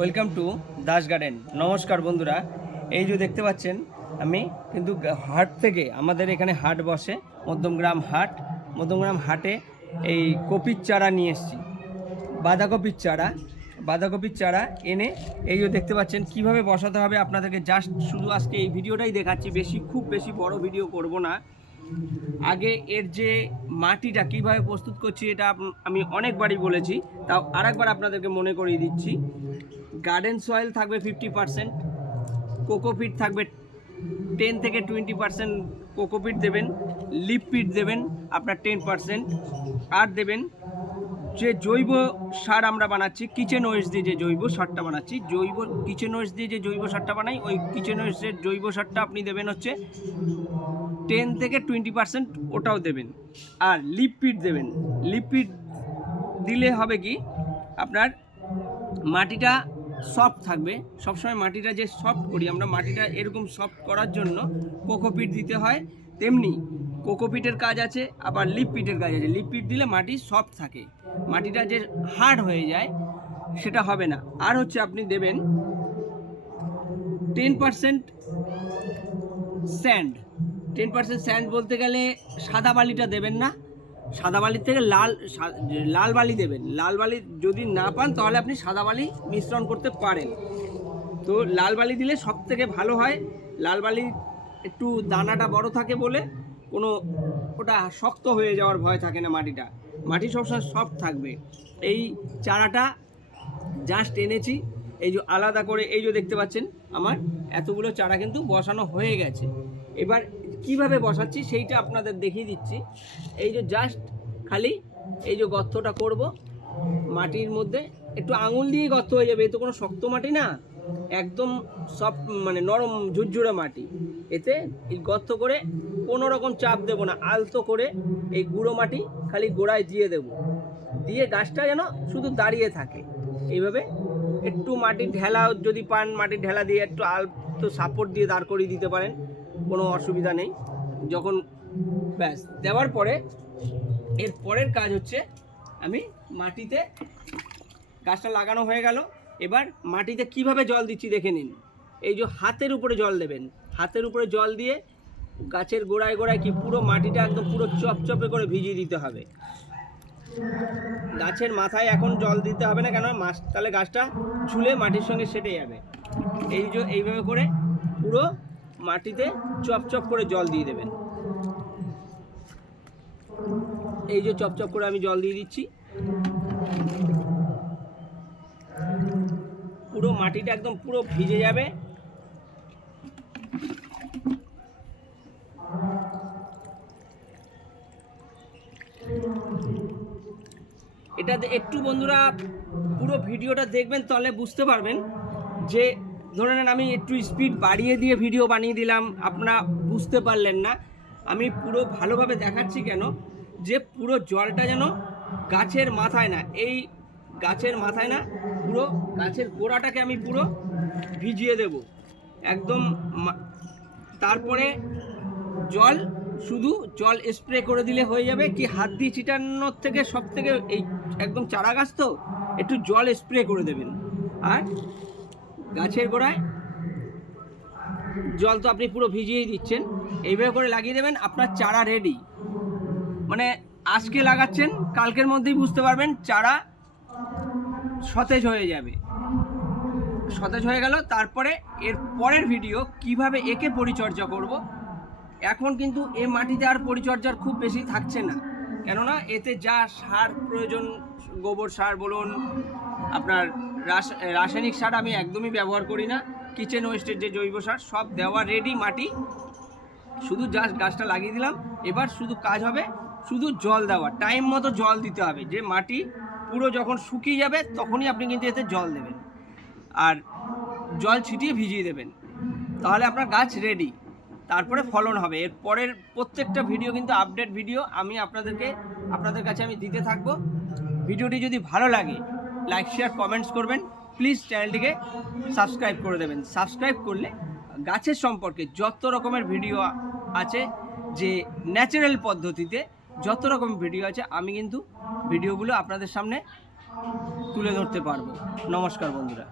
Welcome to Das garden. নমস্কার বন্ধুরা। এই যে দেখতে পাচ্ছেন, আমি কিন্তু হাট থেকে আমাদের এখানে হাট বসে, মধ্যমগ্রাম হাট। মধ্যমগ্রাম হাটে এই কপির চারা নিয়ে এসেছি। বাঁধাকপির চারা। বাঁধাকপির চারা এনে এই যে দেখতে পাচ্ছেন, কীভাবে বসাতে হবে আপনাদেরকে। জাস্ট শুধু আজকে এই ভিডিওটাই দেখাচ্ছি। বেশি, খুব বেশি বড় ভিডিও করব না। আগে এর যে মাটিটা কীভাবে প্রস্তুত করছি এটা আমি অনেকবারই বলেছি, তাও আরেকবার আপনাদেরকে মনে করিয়ে দিচ্ছি। গার্ডেন সয়েল থাকবে ফিফটি পার্সেন্ট কোকোপিট থাকবে টেন থেকে টোয়েন্টি পার্সেন্ট কোকোপিট দেবেন লিপপিট দেবেন, আপনার টেন পার্সেন্ট আর দেবেন। যে জৈব সার আমরা বানাচ্ছি কিচেন ওয়েস্ট দিয়ে যে জৈব সারটা বানাচ্ছি, জৈব কিচেন ওয়েস্ট দিয়ে যে জৈব সারটা বানাই, ওই কিচেন ওয়েস্টের জৈব সারটা আপনি দেবেন হচ্ছে টেন থেকে টোয়েন্টি পার্সেন্ট ওটাও দেবেন। আর লিপিড দেবেন। লিপিড দিলে হবে কি? আপনার মাটিটা সফট থাকবে। সবসময় মাটিটা যে সফট করি, আমরা মাটিটা এরকম সফট করার জন্য কোকোপিট দিতে হয়। তেমনি কোকোপিটের কাজ আছে, আবার লিপিটের কাজ আছে। লিপিট দিলে মাটি সফট থাকে। মাটিটা যে হার্ড হয়ে যায়, সেটা হবে না। আর হচ্ছে আপনি দেবেন ten percent sand ten percent sand বলতে গেলে সাদা বালিটা দেবেন না। সাদা বালির থেকে লাল লাল বালি দেবেন। লাল বালি যদি না পান, তাহলে আপনি সাদা বালি মিশ্রণ করতে পারেন। তো লাল বালি দিলে সব থেকে ভালো হয়। লাল বালি একটু দানাটা বড় থাকে বলে কোনো ওটা শক্ত হয়ে যাওয়ার ভয় থাকে না মাটিটা। মাটি সবসময় সফট থাকবে। এই চারাটা জাস্ট এনেছি। এই যে আলাদা করে, এই যে দেখতে পাচ্ছেন, আমার এতগুলো চারা কিন্তু বসানো হয়ে গেছে। এবার কীভাবে বসাচ্ছি সেইটা আপনাদের দেখিয়ে দিচ্ছি। এই যে জাস্ট খালি এই যে গর্তটা করব, মাটির মধ্যে একটু আঙুল দিয়ে গর্ত হয়ে যাবে এ তো কোনো শক্ত মাটি না, একদম সব মানে নরম ঝুরঝুরে মাটি। এতে এই গর্ত করে কোনো রকম চাপ দেবো না, আলতো করে এই গুঁড়ো মাটি খালি গোড়ায় দিয়ে দেবো। দিয়ে গাছটা যেন শুধু দাঁড়িয়ে থাকে। এইভাবে একটু মাটির ঢেলা, যদি পান মাটির ঢেলা দিয়ে একটু আলতো সাপোর্ট দিয়ে দাঁড় করিয়ে দিতে পারেন। কোনো অসুবিধা নেই। যখন ব্যাস, দেওয়ার পরে এর পরের কাজ হচ্ছে আমি মাটিতে গাছটা লাগানো হয়ে গেল। এবার মাটিতে কীভাবে জল দিচ্ছি দেখে নিন। এই যে হাতের উপরে জল দেবেন। হাতের উপরে জল দিয়ে গাছের গোড়ায় গোড়ায় কি পুরো মাটিটা একদম পুরো চপচপে করে ভিজিয়ে দিতে হবে। গাছের মাথায় এখন জল দিতে হবে না কেন? মাছ তাহলে গাছটা ঝুলে মাটির সঙ্গে সেটে যাবে। এই যে এইভাবে করে পুরো মাটিতে চপচপ করে জল দিয়ে দেবেন। এই যে চপচপ করে আমি জল দিয়ে দিচ্ছি। পুরো মাটিটা একদম পুরো ভিজে যাবে। এটাতে একটু বন্ধুরা পুরো ভিডিওটা দেখবেন, তাহলে বুঝতে পারবেন যে ধরে নেন আমি একটু স্পিড বাড়িয়ে দিয়ে ভিডিও বানিয়ে দিলাম, আপনারা বুঝতে পারলেন না। আমি পুরো ভালোভাবে দেখাচ্ছি কেন? যে পুরো জলটা যেন গাছের মাথায় না, এই গাছের মাথায় না, পুরো গাছের গোড়াটাকে আমি পুরো ভিজিয়ে দেব। একদম তারপরে জল, শুধু জল স্প্রে করে দিলে হয়ে যাবে। কি হাত দিয়ে ছিটানোর থেকে সব থেকে এই একদম চারা গাছ তো? একটু জল স্প্রে করে দেবেন। আর গাছের গোড়ায়। জল তো আপনি পুরো ভিজিয়েই দিচ্ছেন। এইভাবে করে লাগিয়ে দেবেন, আপনার চারা রেডি মানে আজকে লাগাচ্ছেন, কালকের মধ্যেই বুঝতে পারবেন, চারা সতেজ হয়ে যাবে। সতেজ হয়ে গেল, তারপরে এর পরের ভিডিও কীভাবে একে পরিচর্যা করব, এখন কিন্তু এ মাটিতে আর পরিচর্যার খুব বেশি থাকছে না। কেননা এতে যা সার প্রয়োজন, গোবর সার বলুন, আপনার রাসায়নিক সার আমি একদমই ব্যবহার করি না। কিচেন ওয়েস্টের যে জৈব সার, সব দেওয়া রেডি মাটি। শুধু জাস্ট গাছটা লাগিয়ে দিলাম। এবার শুধু কাজ হবে শুধু জল দেওয়া। টাইম মতো জল দিতে হবে। যে মাটি পুরো যখন শুকিয়ে যাবে, তখনই আপনি কিন্তু এতে জল দেবেন। আর জল ছিটিয়ে ভিজিয়ে দেবেন। তাহলে আপনার গাছ রেডি তারপরে ফলন হবে। এর পরের প্রত্যেকটা ভিডিও কিন্তু আপডেট ভিডিও আমি আপনাদেরকে, আপনাদের কাছে আমি দিতে থাকব। ভিডিওটি যদি ভালো লাগে লাইক শেয়ার কমেন্টস করবেন। প্লিজ চ্যানেলটিকে সাবস্ক্রাইব করে দেবেন। সাবস্ক্রাইব করলে গাছের সম্পর্কে যত রকমের ভিডিও আছে, যে ন্যাচারাল পদ্ধতিতে যত রকম ভিডিও আছে, আমি কিন্তু ভিডিওগুলো আপনাদের সামনে তুলে ধরতে পারব। নমস্কার বন্ধুরা।